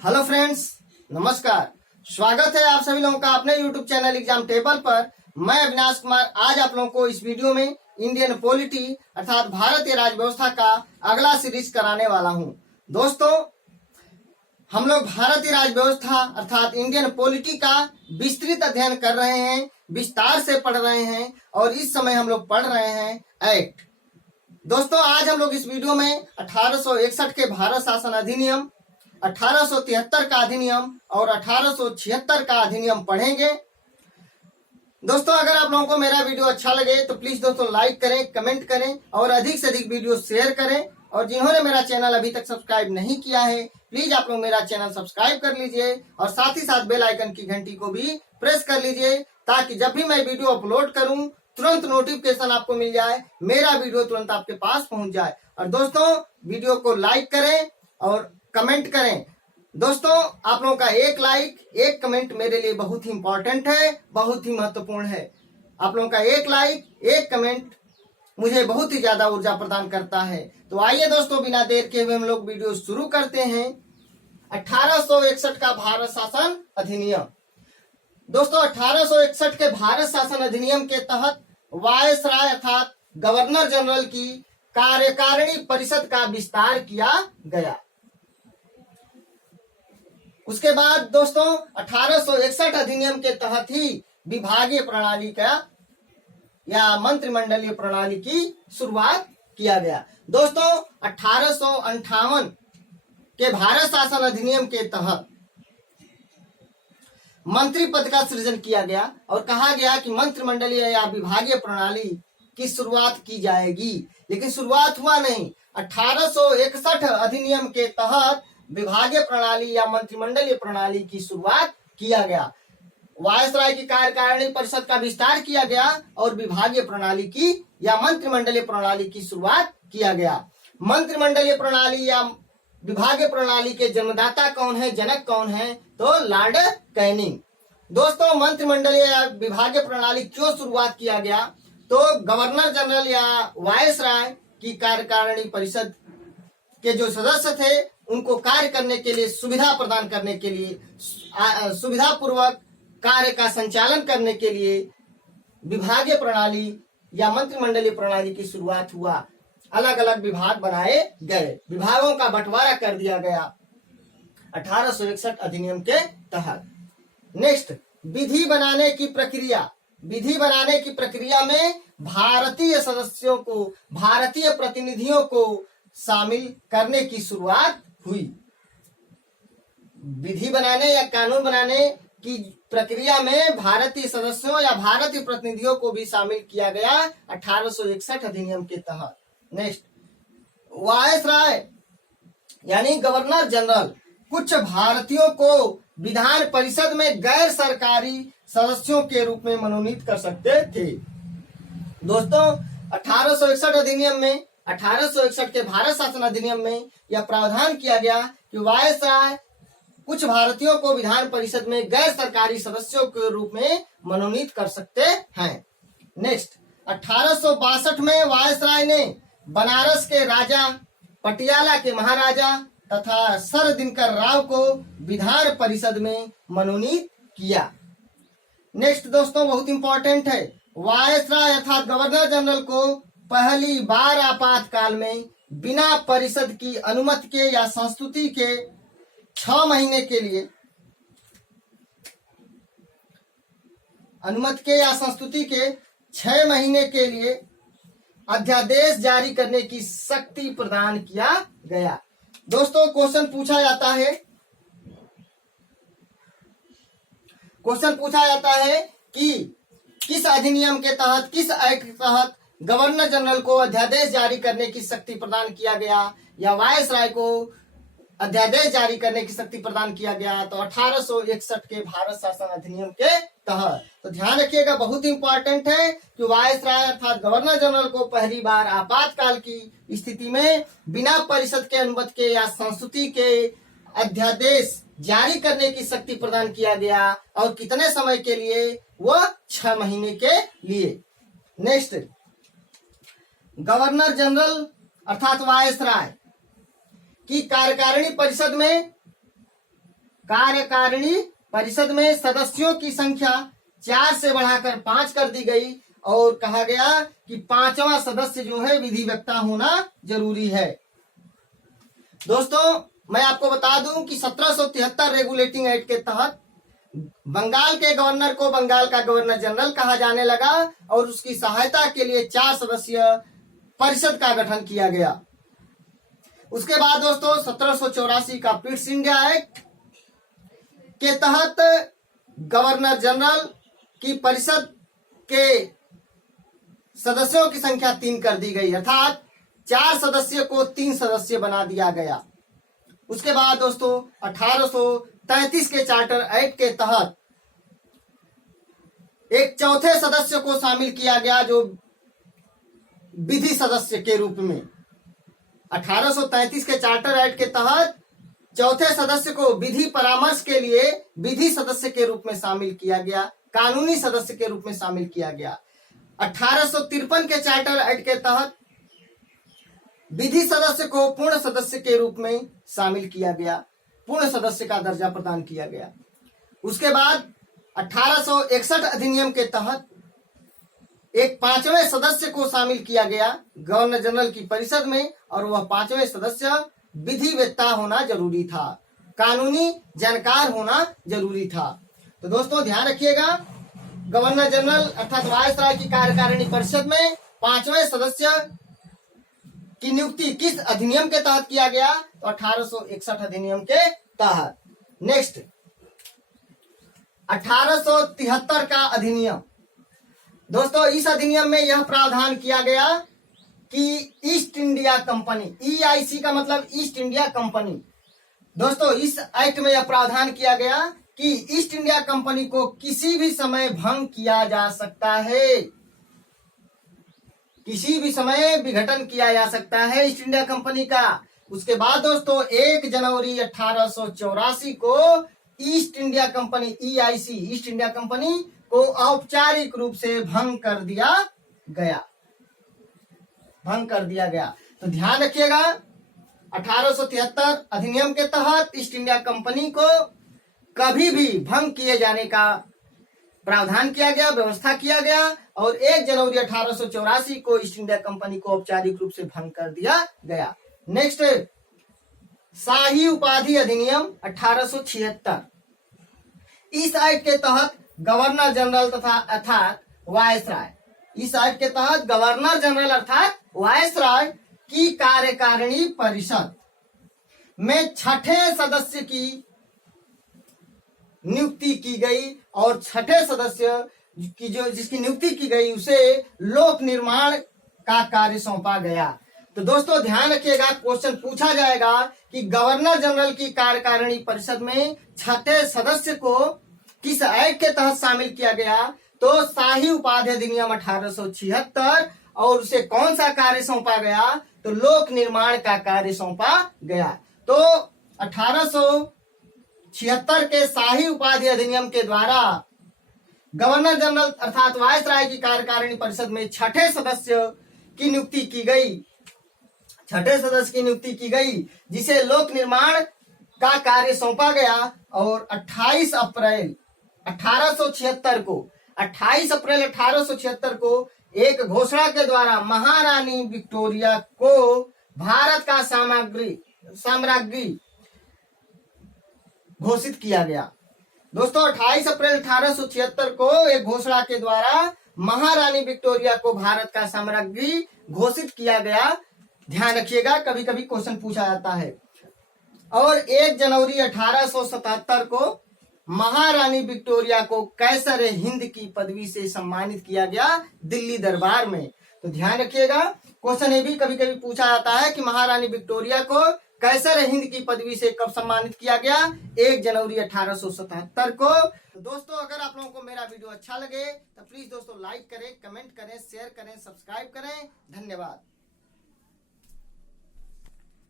Hello friends, नमस्कार। स्वागत है आप सभी लोगों का अपने यूट्यूब चैनल एग्जाम टेबल पर। मैं अविनाश कुमार आज आप लोगों को इस वीडियो में इंडियन पॉलिटी अर्थात भारतीय राज व्यवस्था का अगला सीरीज कराने वाला हूं। दोस्तों, हम लोग भारतीय राज व्यवस्था अर्थात इंडियन पॉलिटी का विस्तृत अध्ययन कर रहे हैं, विस्तार से पढ़ रहे हैं और इस समय हम लोग पढ़ रहे हैं एक्ट। दोस्तों, आज हम लोग इस वीडियो में 1861 के भारत शासन अधिनियम, 1873 का अधिनियम और 1876 का अधिनियम पढ़ेंगे। दोस्तों, अगर आप लोगों को मेरा वीडियो अच्छा लगे तो प्लीज दोस्तों लाइक करें, कमेंट करें और अधिक से अधिक वीडियो शेयर करें। और जिन्होंने मेरा चैनल अभी तक सब्सक्राइब नहीं किया है, प्लीज आप लोग मेरा चैनल सब्सक्राइब कर लीजिए और साथ ही साथ बेल आइकन की घंटी को भी प्रेस कर लीजिए, ताकि जब भी मैं वीडियो अपलोड करूं तुरंत नोटिफिकेशन आपको मिल जाए, मेरा वीडियो तुरंत आपके पास पहुंच जाए। और दोस्तों, वीडियो को लाइक करें और कमेंट करें। दोस्तों, आप लोगों का एक लाइक, एक कमेंट मेरे लिए बहुत ही इंपॉर्टेंट है, बहुत ही महत्वपूर्ण है। आप लोगों का एक लाइक, एक कमेंट मुझे बहुत ही ज्यादा ऊर्जा प्रदान करता है। तो आइए दोस्तों, बिना देर के हुए हम लोग वीडियो शुरू करते हैं। 1861 का भारत शासन अधिनियम। दोस्तों, 1861 के भारत शासन अधिनियम के तहत वायसराय अर्थात गवर्नर जनरल की कार्यकारिणी परिषद का विस्तार किया गया। उसके बाद दोस्तों 1861 अधिनियम के तहत ही विभागीय प्रणाली का या मंत्रिमंडलीय प्रणाली की शुरुआत किया गया। दोस्तों, 1858 के भारत शासन अधिनियम के तहत मंत्री पद का सृजन किया गया और कहा गया कि मंत्रिमंडलीय या विभागीय प्रणाली की शुरुआत की जाएगी, लेकिन शुरुआत हुआ नहीं। 1861 अधिनियम के तहत विभागीय प्रणाली या मंत्रिमंडलीय प्रणाली की शुरुआत किया गया। वायसराय की कार्यकारिणी परिषद का विस्तार किया गया और विभागीय प्रणाली की या मंत्रिमंडलीय प्रणाली की शुरुआत किया गया। मंत्रिमंडलीय प्रणाली या विभागीय प्रणाली के जन्मदाता कौन है, जनक कौन है? तो लॉर्ड कैनिंग। दोस्तों, मंत्रिमंडलीय या विभागीय प्रणाली क्यों शुरुआत किया गया? तो गवर्नर जनरल या वायसराय की कार्यकारिणी परिषद के जो सदस्य थे उनको कार्य करने के लिए, सुविधा प्रदान करने के लिए, सुविधा पूर्वक कार्य का संचालन करने के लिए विभागीय प्रणाली या मंत्रिमंडलीय प्रणाली की शुरुआत हुआ। अलग अलग विभाग बनाए गए, विभागों का बंटवारा कर दिया गया 1861 अधिनियम के तहत। नेक्स्ट, विधि बनाने की प्रक्रिया। विधि बनाने की प्रक्रिया में भारतीय सदस्यों को, भारतीय प्रतिनिधियों को शामिल करने की शुरुआत हुई। विधि बनाने या कानून बनाने की प्रक्रिया में भारतीय सदस्यों या भारतीय प्रतिनिधियों को भी शामिल किया गया 1861 अधिनियम के तहत। नेक्स्ट, वायसराय यानी गवर्नर जनरल कुछ भारतीयों को विधान परिषद में गैर सरकारी सदस्यों के रूप में मनोनीत कर सकते थे। दोस्तों, 1861 अधिनियम में, 1861 के भारत शासन अधिनियम में यह प्रावधान किया गया कि वायसराय कुछ भारतीयों को विधान परिषद में गैर सरकारी सदस्यों के रूप में मनोनीत कर सकते हैं। नेक्स्ट, 1862 में वायसराय ने बनारस के राजा, पटियाला के महाराजा तथा सर दिनकर राव को विधान परिषद में मनोनीत किया। नेक्स्ट दोस्तों, बहुत इंपॉर्टेंट है, वायसराय अर्थात गवर्नर जनरल को पहली बार आपातकाल में बिना परिषद की अनुमति के या संस्तुति के 6 महीने के लिए, अनुमति के या संस्तुति के 6 महीने के लिए अध्यादेश जारी करने की शक्ति प्रदान किया गया। दोस्तों, क्वेश्चन पूछा जाता है कि किस अधिनियम के तहत, किस एक्ट के तहत गवर्नर जनरल को अध्यादेश जारी करने की शक्ति प्रदान किया गया या वायसराय को अध्यादेश जारी करने की शक्ति प्रदान किया गया? तो 1861 के भारत शासन अधिनियम के तहत। तो ध्यान रखिएगा, बहुत इंपॉर्टेंट है कि वायसराय अर्थात गवर्नर जनरल को पहली बार आपातकाल की स्थिति में बिना परिषद के अनुमति के या संस्तुति के अध्यादेश जारी करने की शक्ति प्रदान किया गया और कितने समय के लिए? वो 6 महीने के लिए। नेक्स्ट, गवर्नर जनरल अर्थात वायसराय की कार्यकारिणी परिषद में कार्यकारिणी परिषद में सदस्यों की संख्या 4 से बढ़ाकर 5 कर दी गई और कहा गया कि 5वां सदस्य जो है विधिवक्ता होना जरूरी है। दोस्तों मैं आपको बता दूं कि 1773 रेगुलेटिंग एक्ट के तहत बंगाल के गवर्नर को बंगाल का गवर्नर जनरल कहा जाने लगा और उसकी सहायता के लिए 4 सदस्यीय परिषद का गठन किया गया। उसके बाद दोस्तों 1784 का पिट्स इंडिया एक्ट के तहत गवर्नर जनरल की परिषद के सदस्यों की संख्या 3 कर दी गई, अर्थात 4 सदस्य को 3 सदस्य बना दिया गया। उसके बाद दोस्तों 1833 के चार्टर एक्ट के तहत एक चौथे सदस्य को शामिल किया गया जो विधि सदस्य के रूप में। 1833 के चार्टर एक्ट के तहत चौथे सदस्य को विधि परामर्श के लिए विधि सदस्य के रूप में शामिल किया गया, कानूनी सदस्य के रूप में शामिल किया गया। 1853 के चार्टर एक्ट के तहत विधि सदस्य को पूर्ण सदस्य के रूप में शामिल किया गया, पूर्ण सदस्य का दर्जा प्रदान किया गया। उसके बाद 1861 अधिनियम के तहत एक 5वें सदस्य को शामिल किया गया गवर्नर जनरल की परिषद में और वह 5वें सदस्य विधिवेत्ता होना जरूरी था, कानूनी जानकार होना जरूरी था। तो दोस्तों ध्यान रखिएगा, गवर्नर जनरल अर्थात वायसराय की कार्यकारिणी परिषद में 5वें सदस्य की नियुक्ति किस अधिनियम के तहत किया गया? तो 1861 अधिनियम के तहत। नेक्स्ट 1873 का अधिनियम। दोस्तों इस अधिनियम में यह प्रावधान किया गया कि ईस्ट इंडिया कंपनी, EIC का मतलब ईस्ट इंडिया कंपनी। दोस्तों इस एक्ट में यह प्रावधान किया गया कि ईस्ट इंडिया कंपनी को किसी भी समय भंग किया जा सकता है, किसी भी समय विघटन किया जा सकता है ईस्ट इंडिया कंपनी का। उसके बाद दोस्तों 1 जनवरी 1884 को east India company EIC, east India company को औपचारिक रूप से भंग कर दिया गया, भंग कर दिया गया। तो ध्यान रखिएगा 1873 अधिनियम के तहत ईस्ट इंडिया कंपनी को कभी भी भंग किए जाने का प्रावधान किया गया, व्यवस्था किया गया और 1 जनवरी 1884 को ईस्ट इंडिया कंपनी को औपचारिक रूप से भंग कर दिया गया। नेक्स्ट शाही उपाधि अधिनियम 1876। इस एक्ट के तहत गवर्नर जनरल तथा अर्थात वायसराय, इस एक्ट के तहत गवर्नर जनरल अर्थात वायसराय की कार्यकारिणी परिषद में 6ठे सदस्य की नियुक्ति की गई और 6ठे सदस्य की जिसकी नियुक्ति की गई उसे लोक निर्माण का कार्य सौंपा गया। तो दोस्तों ध्यान रखिएगा, क्वेश्चन पूछा जाएगा कि गवर्नर जनरल की कार्यकारिणी परिषद में 6ठे सदस्य को किस एक्ट के तहत शामिल किया गया? तो शाही उपाधि अधिनियम 1876 और उसे कौन सा कार्य सौंपा गया? तो लोक निर्माण का कार्य सौंपा गया। तो 1876 के शाही उपाधि अधिनियम के द्वारा गवर्नर जनरल अर्थात वायसराय की कार्यकारिणी परिषद में 6ठे सदस्य की नियुक्ति की गई, 6ठे सदस्य की नियुक्ति की गई जिसे लोक निर्माण का कार्य सौंपा गया और 28 अप्रैल 1876 को एक घोषणा के द्वारा महारानी विक्टोरिया को भारत का साम्राज्ञी घोषित किया गया। दोस्तों 28 अप्रैल 1876 को एक घोषणा के द्वारा महारानी विक्टोरिया को भारत का साम्राज्ञी घोषित किया गया। ध्यान रखिएगा, कभी कभी क्वेश्चन पूछा जाता है। और 1 जनवरी 1877 को महारानी विक्टोरिया को कैसर हिंद की पदवी से सम्मानित किया गया दिल्ली दरबार में। तो ध्यान रखिएगा, क्वेश्चन ये भी कभी कभी पूछा जाता है कि महारानी विक्टोरिया को कैसर हिंद की पदवी से कब सम्मानित किया गया? 1 जनवरी 1877 को। तो दोस्तों अगर आप लोगों को मेरा वीडियो अच्छा लगे तो प्लीज दोस्तों लाइक करें, कमेंट करें, शेयर करें, सब्सक्राइब करें। धन्यवाद।